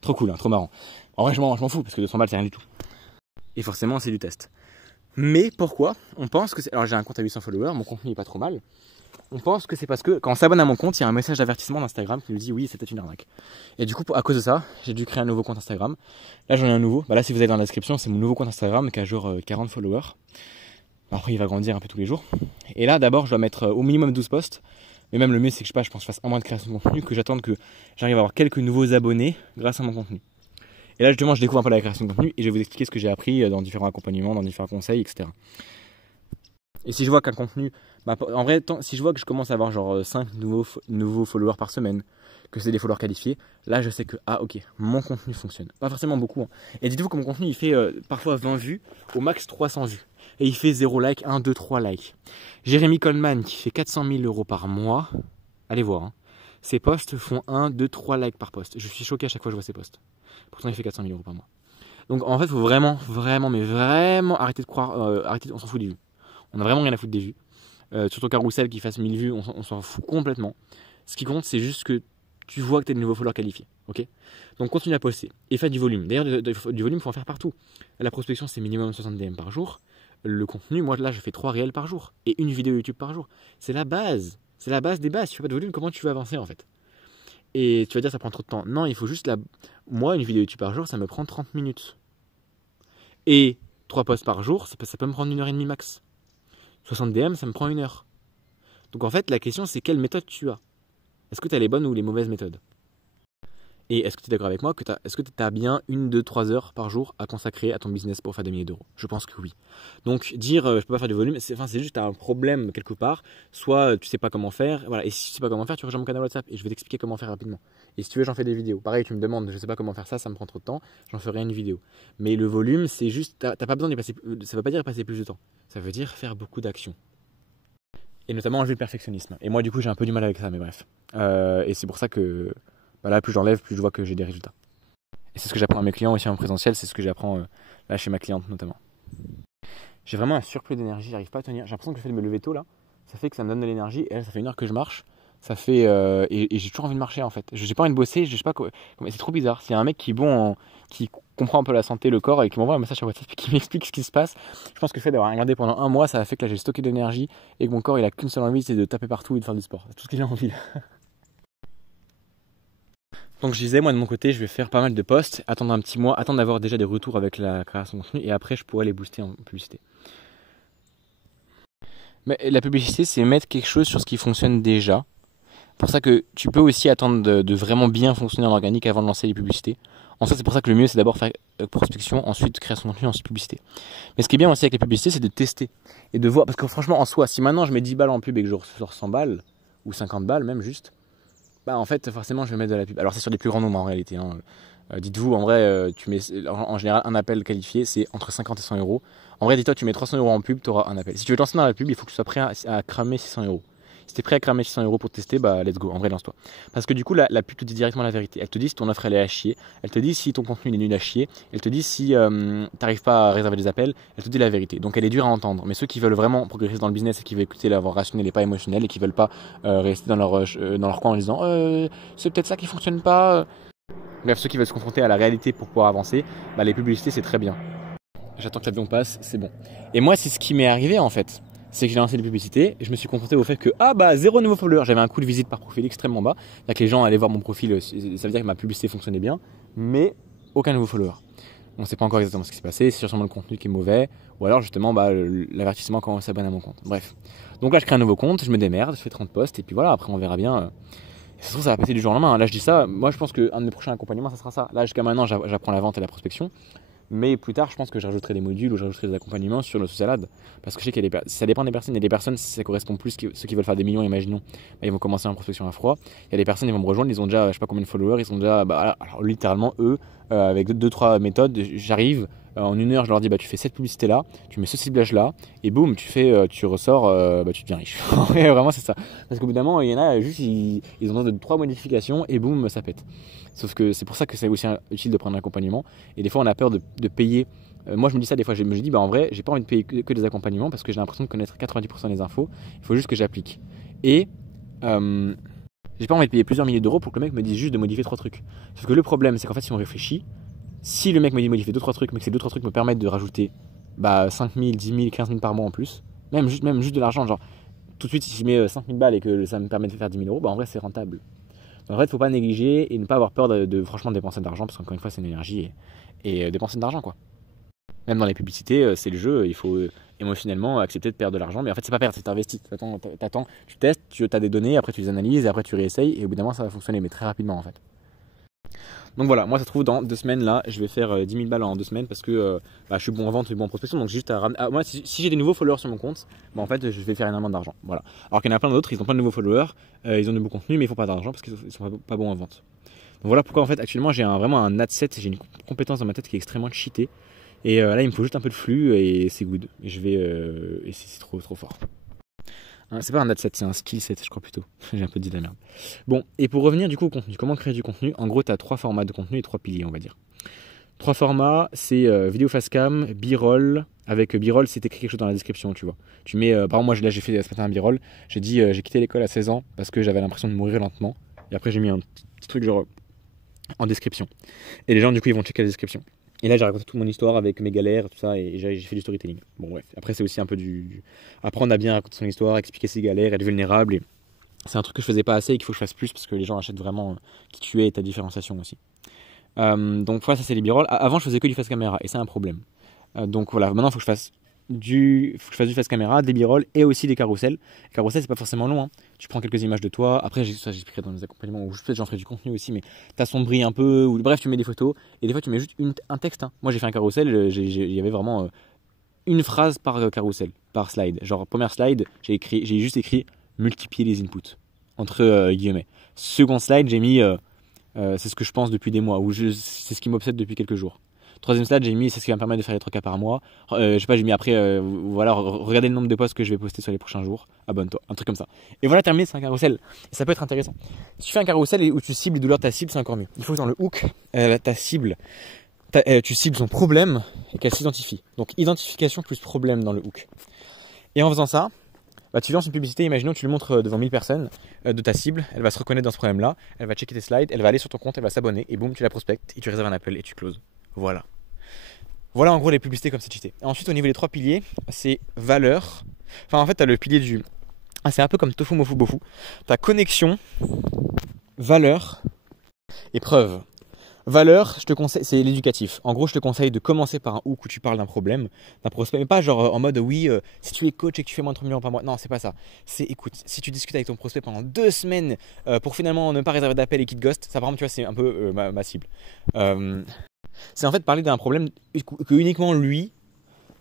Trop cool, hein, trop marrant. En vrai je m'en fous parce que 200 balles c'est rien du tout. Et forcément c'est du test. Mais pourquoi on pense que c'est... Alors j'ai un compte à 800 followers, mon contenu est pas trop mal. On pense que c'est parce que quand on s'abonne à mon compte, il y a un message d'avertissement d'Instagram qui nous dit oui, c'était une arnaque. Et du coup, à cause de ça, j'ai dû créer un nouveau compte Instagram. Là j'en ai un nouveau. Bah là si vous allez dans la description, c'est mon nouveau compte Instagram qui a genre 40 followers. Après il va grandir un peu tous les jours. Et là d'abord je dois mettre au minimum 12 posts. Mais même le mieux c'est que je pense que je fasse un mois de création de contenu, que j'attende que j'arrive à avoir quelques nouveaux abonnés grâce à mon contenu. Et là justement je découvre un peu la création de contenu et je vais vous expliquer ce que j'ai appris dans différents accompagnements, dans différents conseils, etc. Et si je vois qu'un contenu, en vrai, si je vois que je commence à avoir genre 5 nouveaux followers par semaine, que c'est des followers qualifiés, là je sais que, ah ok, mon contenu fonctionne. Pas forcément beaucoup. Hein. Et dites-vous que mon contenu il fait parfois 20 vues, au max 300 vues. Et il fait 0 like, 1, 2, 3 likes. Jérémy Coleman qui fait 400 000 € par mois, allez voir, hein. Ses posts font 1, 2, 3 likes par post. Je suis choqué à chaque fois que je vois ses posts. Pourtant il fait 400 000 € par mois. Donc en fait il faut vraiment arrêter de croire, on s'en fout des vues. On a vraiment rien à foutre des vues. Sur ton carrousel qui fasse 1000 vues, on s'en fout complètement. Ce qui compte c'est juste que tu vois que tu as de nouveaux followers qualifiés. Okay, donc continue à poster et fais du volume. D'ailleurs du volume il faut en faire partout. La prospection c'est minimum 60 DM par jour. Le contenu, moi là je fais 3 réels par jour et une vidéo YouTube par jour. C'est la base. C'est la base des bases. Si tu fais pas de volume, comment tu veux avancer en fait? Et tu vas dire ça prend trop de temps. Non, il faut juste moi une vidéo YouTube par jour ça me prend 30 minutes. Et 3 posts par jour, ça peut me prendre 1h30 max. 60 DM, ça me prend 1 heure. Donc en fait, la question c'est quelle méthode tu as. Est-ce que tu as les bonnes ou les mauvaises méthodes? Et est-ce que tu es d'accord avec moi est-ce que tu as bien 1, 2, 3 heures par jour à consacrer à ton business pour faire des milliers d'euros? Je pense que oui. Donc dire je peux pas faire du volume, c'est juste que tu as un problème quelque part, soit tu sais pas comment faire, voilà. Et si tu sais pas comment faire, tu rejoins mon canal WhatsApp et je vais t'expliquer comment faire rapidement. Et si tu veux, j'en fais des vidéos. Pareil, tu me demandes, je sais pas comment faire ça me prend trop de temps, j'en ferai une vidéo. Mais le volume, c'est juste, t'as pas besoin d'y passer, ça veut pas dire passer plus de temps, ça veut dire faire beaucoup d'actions. Et notamment enlever le perfectionnisme. Et moi du coup j'ai un peu du mal avec ça, mais bref. Et c'est pour ça que là plus j'enlève, plus je vois que j'ai des résultats. Et c'est ce que j'apprends à mes clients aussi en présentiel, c'est ce que j'apprends là chez ma cliente notamment. J'ai vraiment un surplus d'énergie, j'arrive pas à tenir. J'ai l'impression que le fait de me lever tôt là, ça fait que ça me donne de l'énergie. Et là ça fait 1 heure que je marche, ça fait et j'ai toujours envie de marcher en fait. J'ai pas envie de bosser, je sais pas quoi. C'est trop bizarre. S'il y a un mec qui est bon, qui comprend un peu la santé, le corps et qui m'envoie un message sur WhatsApp et qui m'explique ce qui se passe, je pense que le fait d'avoir regardé pendant 1 mois, ça a fait que là j'ai stocké de l'énergie et que mon corps il a qu'une seule envie, c'est de taper partout et de faire du sport. C'est tout ce qu'il a envie là. Donc je disais, moi de mon côté, je vais faire pas mal de posts, attendre un petit mois, attendre d'avoir déjà des retours avec la création de contenu et après je pourrais les booster en publicité. Mais la publicité, c'est mettre quelque chose sur ce qui fonctionne déjà. Pour ça que tu peux aussi attendre de vraiment bien fonctionner en organique avant de lancer les publicités. En fait, c'est pour ça que le mieux, c'est d'abord faire prospection, ensuite création de contenu, ensuite publicité. Mais ce qui est bien aussi avec les publicités, c'est de tester et de voir. Parce que franchement, en soi, si maintenant je mets 10 balles en pub et que je ressors 100 balles, ou 50 balles même juste, bah en fait, forcément, je vais mettre de la pub. Alors, c'est sur des plus grands nombres en réalité. Hein. Dites-vous, en vrai, tu mets en général un appel qualifié, c'est entre 50 et 100 euros. En vrai, dis-toi, tu mets 300 euros en pub, tu auras un appel. Si tu veux te lancer dans la pub, il faut que tu sois prêt à cramer 600 euros. Si tu es prêt à cramer 600 euros pour tester, bah let's go, en vrai lance-toi. Parce que du coup, la pub te dit directement la vérité. Elle te dit si ton offre elle est à chier, elle te dit si ton contenu il est nul à chier, elle te dit si tu n'arrives pas à réserver des appels, elle te dit la vérité. Donc elle est dure à entendre. Mais ceux qui veulent vraiment progresser dans le business et qui veulent écouter la voix rationnelle et pas émotionnelle et qui veulent pas rester dans leur coin en disant c'est peut-être ça qui fonctionne pas. Bref, ceux qui veulent se confronter à la réalité pour pouvoir avancer, bah les publicités c'est très bien. J'attends que l'avion passe, c'est bon. Et moi, c'est ce qui m'est arrivé en fait. C'est que j'ai lancé des publicités et je me suis confronté au fait que 0 nouveau follower. J'avais un coût de visite par profil extrêmement bas. C'est-à-dire que les gens allaient voir mon profil, ça veut dire que ma publicité fonctionnait bien, mais aucun nouveau follower. On ne sait pas encore exactement ce qui s'est passé, c'est sûrement le contenu qui est mauvais, ou alors justement l'avertissement quand on s'abonne à mon compte. Bref. Donc là, je crée un nouveau compte, je me démerde, je fais 30 posts et puis voilà, après on verra bien. Ça se trouve, ça va péter du jour au lendemain. Là, je dis ça, moi je pense qu'un de mes prochains accompagnements, ça sera ça. Là, jusqu'à maintenant, j'apprends la vente et la prospection. Mais plus tard, je pense que je rajouterai des modules ou je rajouterai des accompagnements sur l'autosalade. Parce que je sais qu'il y a ça dépend des personnes. Il y a des personnes, ça correspond plus, ceux qui veulent faire des millions, imaginons, bah, ils vont commencer en prospection à froid. Il y a des personnes, ils vont me rejoindre, ils ont déjà, je sais pas combien de followers, ils ont déjà, bah, alors littéralement, eux, avec 2-3 méthodes, j'arrive, en 1 heure, je leur dis, bah, tu fais cette publicité là, tu mets ce ciblage là, et boum, tu ressors, bah, tu deviens riche. Et vraiment, c'est ça. Parce qu'au bout d'un moment, il y en a juste, ils ont besoin de 3 modifications, et boum, ça pète. Sauf que c'est pour ça que c'est aussi utile de prendre un accompagnement. Et des fois, on a peur de payer. Moi, je me dis ça des fois. Je me dis, bah, en vrai, j'ai pas envie de payer que des accompagnements parce que j'ai l'impression de connaître 90% des infos. Il faut juste que j'applique. Et j'ai pas envie de payer plusieurs milliers d'euros pour que le mec me dise juste de modifier 3 trucs. Sauf que le problème, c'est qu'en fait, si on réfléchit, si le mec me dit de modifier 2-3 trucs, mais que ces 2-3 trucs me permettent de rajouter 5 000, 10 000, 15 000 par mois en plus, même juste de l'argent, genre tout de suite, si je mets 5 000 balles et que ça me permet de faire 10 000 euros, bah, en vrai, c'est rentable. En fait, il ne faut pas négliger et ne pas avoir peur de franchement dépenser de l'argent parce qu'encore une fois, c'est une énergie et dépenser de l'argent quoi. Même dans les publicités, c'est le jeu, il faut émotionnellement accepter de perdre de l'argent, mais en fait, c'est pas perdre, c'est investi. T'attends, tu testes, tu as des données, après tu les analyses et après tu réessayes et au bout d'un moment, ça va fonctionner, mais très rapidement en fait. Donc voilà, moi ça se trouve dans 2 semaines là, je vais faire 10 000 balles en 2 semaines parce que je suis bon en vente et bon en prospection. Donc j'ai juste à ramener. Moi, si j'ai des nouveaux followers sur mon compte, en fait je vais faire énormément d'argent. Voilà. Alors qu'il y en a plein d'autres, ils ont plein de nouveaux followers, ils ont du bon contenu, mais ils font pas d'argent parce qu'ils sont pas bons en vente. Donc voilà pourquoi en fait actuellement j'ai vraiment un ad set, j'ai une compétence dans ma tête qui est extrêmement cheatée. Et là il me faut juste un peu de flux et c'est good. Et je vais et c'est trop fort. C'est pas un ad set, c'est un skill set, je crois plutôt. J'ai un peu dit de la merde. Bon, et pour revenir du coup au contenu, comment créer du contenu? En gros, tu as 3 formats de contenu et 3 piliers, on va dire. 3 formats, c'est vidéo facecam, b-roll. Avec b-roll, c'est écrit quelque chose dans la description, tu vois. Tu mets, par exemple, moi là j'ai fait ce matin un b-roll. J'ai dit, j'ai quitté l'école à 16 ans parce que j'avais l'impression de mourir lentement. Et après, j'ai mis un petit truc genre en description. Et les gens, du coup, ils vont checker la description. Et là, j'ai raconté toute mon histoire avec mes galères, tout ça, et j'ai fait du storytelling. Bon, bref. Après, c'est aussi un peu apprendre à bien raconter son histoire, expliquer ses galères, être vulnérable. Et c'est un truc que je faisais pas assez et qu'il faut que je fasse plus parce que les gens achètent vraiment qui tu es et ta différenciation aussi. Donc, voilà, ça, c'est les b-roll. Avant, je faisais que du face caméra et c'est un problème. Donc, voilà, maintenant, il faut que je fasse du face caméra, des b-roll et aussi des carousels. Les carousels, c'est pas forcément long. Hein. Tu prends quelques images de toi. Après, ça j'expliquerai dans les accompagnements ou peut-être j'en ferai du contenu aussi, mais t'assombris un peu. Ou bref, tu mais des photos et des fois tu mets juste un texte. Hein. Moi, j'ai fait un carrousel. Il y avait vraiment une phrase par carrousel, par slide. Genre première slide, j'ai juste écrit multiplier les inputs entre guillemets. Second slide, j'ai mis c'est ce que je pense depuis des mois ou c'est ce qui m'obsède depuis quelques jours. Troisième slide, j'ai mis c'est ce qui va me permettre de faire les 3 cas par mois. Je sais pas, j'ai mis après, voilà, regardez le nombre de posts que je vais poster sur les prochains jours. Abonne-toi, un truc comme ça. Et voilà, terminé, c'est un carrousel. Et ça peut être intéressant. Si tu fais un carrousel où tu cibles les douleurs de ta cible, c'est encore mieux. Il faut que dans le hook, ta cible, tu cibles son problème et qu'elle s'identifie. Donc identification plus problème dans le hook. Et en faisant ça, tu lances une publicité, imaginons tu le montres devant 1000 personnes de ta cible, elle va se reconnaître dans ce problème-là, elle va checker tes slides, elle va aller sur ton compte, elle va s'abonner et boum, tu la prospectes et tu réserves un appel et tu closes. Voilà. Voilà en gros les publicités comme c'est cheaté. Et ensuite au niveau des 3 piliers, c'est valeur. Enfin en fait tu as le pilier du... c'est un peu comme tofu mofu bofu. Tu as connexion, valeur et preuve. Valeur, je te conseille, c'est l'éducatif. En gros, je te conseille de commencer par un hook où tu parles d'un problème, d'un prospect, mais pas genre en mode oui, si tu es coach et que tu fais moins de 3 millions par mois. Non, c'est pas ça. C'est écoute, si tu discutes avec ton prospect pendant 2 semaines pour finalement ne pas réserver d'appel et qu'il te ghost, ça par exemple, tu vois, c'est un peu ma cible. C'est en fait parler d'un problème que uniquement lui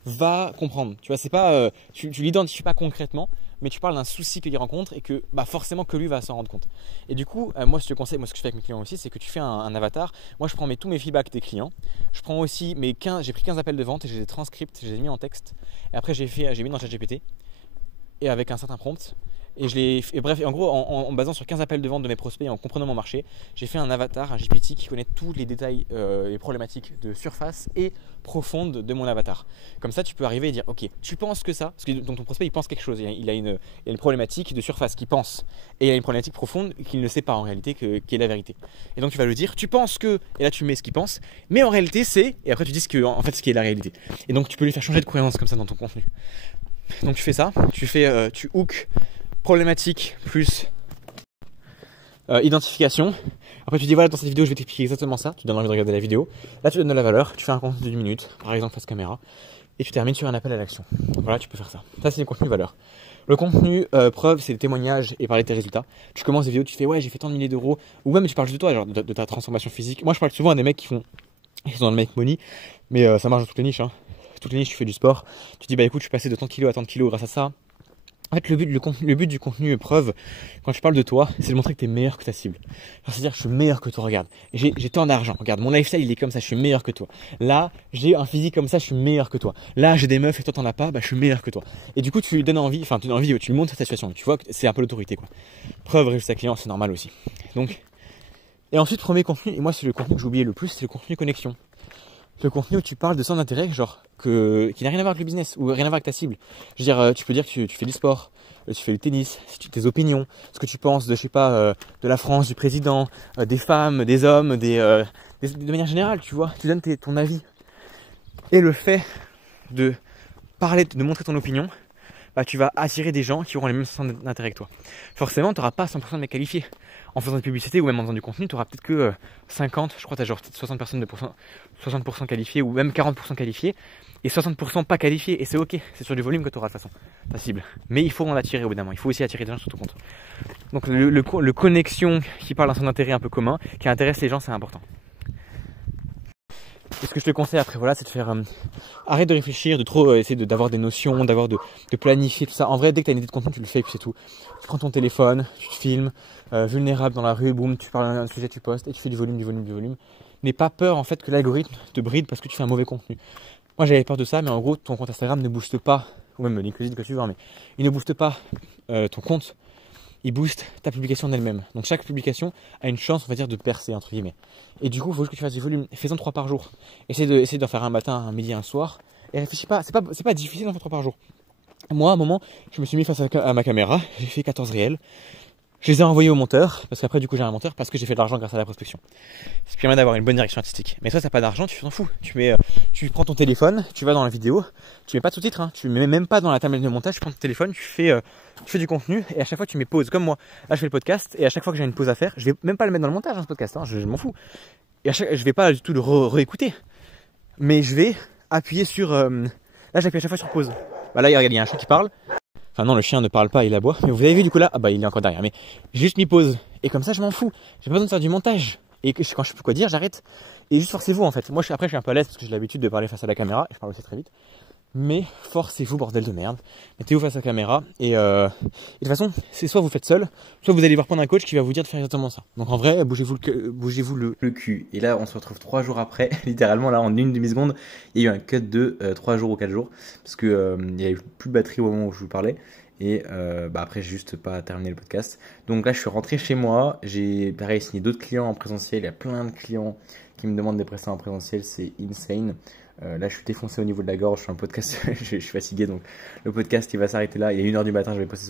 va comprendre. Tu vois, c'est pas, tu l'identifies pas concrètement, mais tu parles d'un souci qu'il rencontre et que forcément que lui va s'en rendre compte. Et du coup, moi je te conseille, moi ce que je fais avec mes clients aussi, c'est que tu fais un avatar. Moi je prends tous mes feedbacks des clients. Je prends aussi j'ai pris 15 appels de vente et je les ai transcripts, je les ai mis en texte. Et après j'ai mis dans ChatGPT et avec un certain prompt. Et bref, en gros, en basant sur 15 appels de vente de mes prospects et en comprenant mon marché, j'ai fait un avatar, un GPT qui connaît tous les détails et problématiques de surface et profonde de mon avatar. Comme ça, tu peux arriver et dire, ok, tu penses que ça, parce que donc ton prospect, il pense quelque chose, il a une problématique de surface qu'il pense, et il a une problématique profonde qu'il ne sait pas en réalité, qui est la vérité. Et donc tu vas lui dire, tu penses que, et là tu mets ce qu'il pense, mais en réalité c'est, et après tu dis ce qui est la réalité. Et donc tu peux lui faire changer de croyance comme ça dans ton contenu. Donc tu fais ça, tu hook problématique plus identification. Après tu dis voilà, dans cette vidéo je vais t'expliquer exactement ça, tu donnes envie de regarder la vidéo. Là tu donnes de la valeur, tu fais un contenu de 10 minutes, par exemple face caméra, et tu termines sur un appel à l'action. Voilà, tu peux faire ça. Ça c'est le contenu valeur. Le contenu preuve, c'est des témoignages et parler de tes résultats. Tu commences des vidéos, tu fais ouais j'ai fait tant de milliers d'euros, ou même tu parles de toi, genre de ta transformation physique. Moi je parle souvent à des mecs qui font ils sont dans le make money, mais ça marche dans toutes les niches, hein. Toutes les niches, tu fais du sport, tu dis bah écoute, je suis passé de tant de kilos à tant de kilos grâce à ça. En fait, le but du contenu preuve, quand je parle de toi, c'est de montrer que tu es meilleur que ta cible. C'est-à-dire, je suis meilleur que toi, regarde. J'ai tant d'argent, regarde, mon lifestyle, il est comme ça, je suis meilleur que toi. Là, j'ai un physique comme ça, je suis meilleur que toi. Là, j'ai des meufs et toi, t'en as pas, bah, je suis meilleur que toi. Et du coup, tu lui donnes envie, enfin, tu donnes envie, tu lui montres ta situation. Tu vois que c'est un peu l'autorité, quoi. Preuve, résultat client, c'est normal aussi. Donc, et ensuite, premier contenu, et moi, c'est le contenu que j'ai oublié le plus, c'est le contenu connexion. Le contenu où tu parles de son intérêt, genre qui n'a rien à voir avec le business ou rien à voir avec ta cible. Je veux dire, tu peux dire que tu fais du sport, tu fais du tennis, tes opinions, ce que tu penses de, je sais pas, de la France, du président, des femmes, des hommes, de manière générale, tu vois. Tu donnes ton avis. Et le fait de parler, de montrer ton opinion, bah, tu vas attirer des gens qui auront les mêmes centres d'intérêt que toi. Forcément, tu n'auras pas 100% de mecs qualifiés. En faisant de publicité ou même en faisant du contenu, tu n'auras peut-être que 50, je crois que tu as genre 60% qualifiés ou même 40% qualifiés et 60% pas qualifiés. Et c'est ok, c'est sur du volume que tu auras de toute façon, ta cible. Mais il faut en attirer au bout d'un moment, il faut aussi attirer des gens sur ton compte. Donc le connexion qui parle d'un centre d'intérêt un peu commun, qui intéresse les gens, c'est important. Et ce que je te conseille après, voilà, c'est de faire. Arrête de réfléchir, de trop essayer d'avoir des notions, de planifier tout ça. En vrai, dès que tu as une idée de contenu, tu le fais et puis c'est tout. Tu prends ton téléphone, tu te filmes, vulnérable dans la rue, boum, tu parles d'un sujet, tu postes et tu fais du volume, du volume, du volume. N'aie pas peur en fait que l'algorithme te bride parce que tu fais un mauvais contenu. Moi j'avais peur de ça, mais en gros, ton compte Instagram ne booste pas, ou même LinkedIn que tu veux, hein, mais il ne booste pas ton compte. Il booste ta publication d'elle-même. Donc chaque publication a une chance, on va dire, de percer, entre guillemets. Et du coup, il faut juste que tu fasses du volume. Fais-en 3 par jour. Essaye d'en faire un matin, un midi, un soir. Et réfléchis pas, c'est pas difficile d'en faire 3 par jour. Moi, à un moment, je me suis mis face à ma caméra, j'ai fait 14 réels. Je les ai envoyés au monteur, parce qu'après, du coup, j'ai un monteur, parce que j'ai fait de l'argent grâce à la prospection. Ce qui permet d'avoir une bonne direction artistique. Mais toi, t'as pas d'argent, tu t'en fous. Tu prends ton téléphone, tu vas dans la vidéo, tu mets pas de sous-titres, hein, tu mets même pas dans la timeline de montage, tu prends ton téléphone, tu fais du contenu, et à chaque fois, tu mets pause. Comme moi, là, je fais le podcast, et à chaque fois que j'ai une pause à faire, je vais même pas le mettre dans le montage, hein, ce podcast, hein, je m'en fous. Et je vais pas du tout le réécouter. Mais je vais appuyer sur. Là, j'appuie à chaque fois sur pause. Bah là, regarde, il y a un chien qui parle. Enfin non, le chien ne parle pas, il aboie. Mais vous avez vu du coup là, ah bah il est encore derrière. Mais j'ai juste mis pause. Et comme ça, je m'en fous. J'ai pas besoin de faire du montage. Et quand je sais plus quoi dire, j'arrête. Et juste forcez-vous en fait. Moi, après, je suis un peu à l'aise parce que j'ai l'habitude de parler face à la caméra. Et je parle aussi très vite. Mais forcez-vous, bordel de merde. Mettez-vous face à la caméra. Et de toute façon, c'est soit vous faites seul, soit vous allez voir prendre un coach qui va vous dire de faire exactement ça. Donc en vrai, bougez-vous le cul. Et là, on se retrouve 3 jours après. Littéralement, là, en une demi-seconde, il y a eu un cut de 3 jours ou 4 jours. Parce que il n'y avait plus de batterie au moment où je vous parlais. Et après, j'ai juste pas terminé le podcast. Donc là, je suis rentré chez moi. J'ai pareil signé d'autres clients en présentiel. Il y a plein de clients qui me demandent des prestations en présentiel. C'est insane. Là, je suis défoncé au niveau de la gorge. Je suis un podcast. Je suis fatigué. Donc, le podcast, il va s'arrêter là. Il est 1h du matin. Je vais poster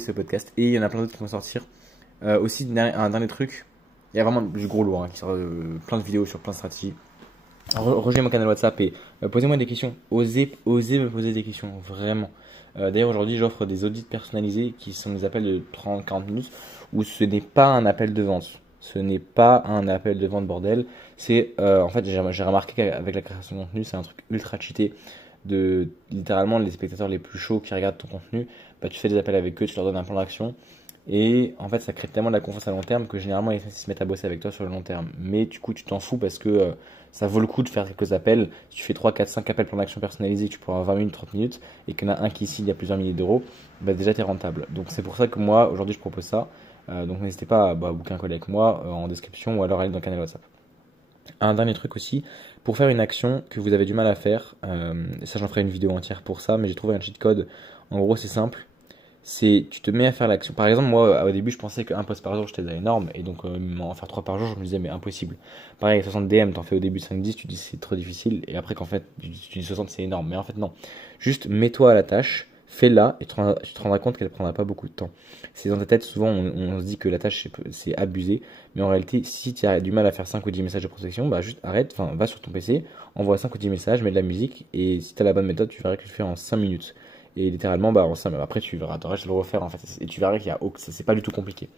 ce podcast. Et il y en a plein d'autres qui vont sortir. Aussi, un dernier truc. Il y a vraiment du gros lourd. Qui sort plein de vidéos sur plein de stratégies. Rejoignez mon canal WhatsApp et posez-moi des questions. Osez me poser des questions. Vraiment. D'ailleurs, aujourd'hui, j'offre des audits personnalisés qui sont des appels de 30-40 minutes où ce n'est pas un appel de vente. Ce n'est pas un appel de vente, bordel. C'est, en fait, j'ai remarqué qu'avec la création de contenu, c'est un truc ultra cheaté de littéralement les spectateurs les plus chauds qui regardent ton contenu. Bah, tu fais des appels avec eux, tu leur donnes un plan d'action. Et en fait, ça crée tellement de la confiance à long terme que généralement, ils se mettent à bosser avec toi sur le long terme. Mais du coup, tu t'en fous parce que ça vaut le coup de faire quelques appels. Si tu fais 3, 4, 5 appels plan d'action personnalisés, que tu pourras avoir 20 minutes, 30 minutes, et qu'il y en a un qui ici, il y a plusieurs milliers d'euros, bah déjà, tu es rentable. Donc, c'est pour ça que moi, aujourd'hui, je propose ça. Donc, n'hésitez pas à booker un call avec moi en description ou alors aller dans le canal WhatsApp. Un dernier truc aussi, pour faire une action que vous avez du mal à faire, ça j'en ferai une vidéo entière pour ça, mais j'ai trouvé un cheat code. En gros, c'est simple. C'est tu te mets à faire l'action. Par exemple, moi au début, je pensais qu'un post par jour j'étais déjà énorme, et donc en faire 3 par jour, je me disais, mais impossible. Pareil, 60 DM, t'en fais au début de 5-10, tu dis c'est trop difficile, et après qu'en fait, tu dis 60, c'est énorme. Mais en fait, non. Juste mets-toi à la tâche, fais-la, et tu te rendras compte qu'elle prendra pas beaucoup de temps. C'est dans ta tête, souvent, on se dit que la tâche c'est abusé, mais en réalité, si tu as du mal à faire 5 ou 10 messages de prospection, bah juste arrête, enfin, va sur ton PC, envoie 5 ou 10 messages, mets de la musique, et si tu as la bonne méthode, tu verras que tu le fais en 5 minutes. Et littéralement, bah, après, tu verras, t'auras juste le refaire en fait. Et tu verras qu'il y a, c'est pas du tout compliqué.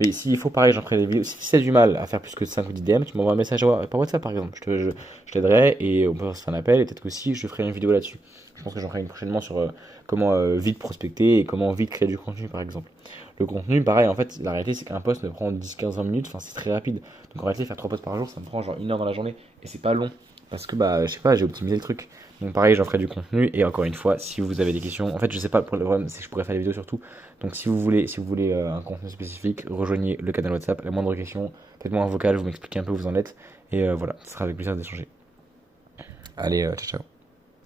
Mais s'il faut pareil, j'en ferai des vidéos. Si tu as du mal à faire plus que 5 ou 10 DM, tu m'envoies un message par WhatsApp par exemple. Je t'aiderai et on peut se faire un appel. Et peut-être qu'aussi, je ferai une vidéo là-dessus. Je pense que j'en ferai une prochainement sur comment vite prospecter et comment vite créer du contenu par exemple. Le contenu, pareil, en fait, la réalité, c'est qu'un post me prend 10, 15, 20 minutes, enfin, c'est très rapide. Donc en réalité, faire 3 posts par jour, ça me prend genre 1 heure dans la journée. Et c'est pas long. Parce que, bah, je sais pas, j'ai optimisé le truc. Donc pareil, j'en ferai du contenu. Et encore une fois, si vous avez des questions, en fait, je sais pas, pour le problème, c'est que je pourrais faire des vidéos surtout. Donc si vous voulez un contenu spécifique, rejoignez le canal WhatsApp. La moindre question, faites-moi un vocal, vous m'expliquez un peu où vous en êtes. Et voilà, ce sera avec plaisir d'échanger. Allez, ciao, ciao.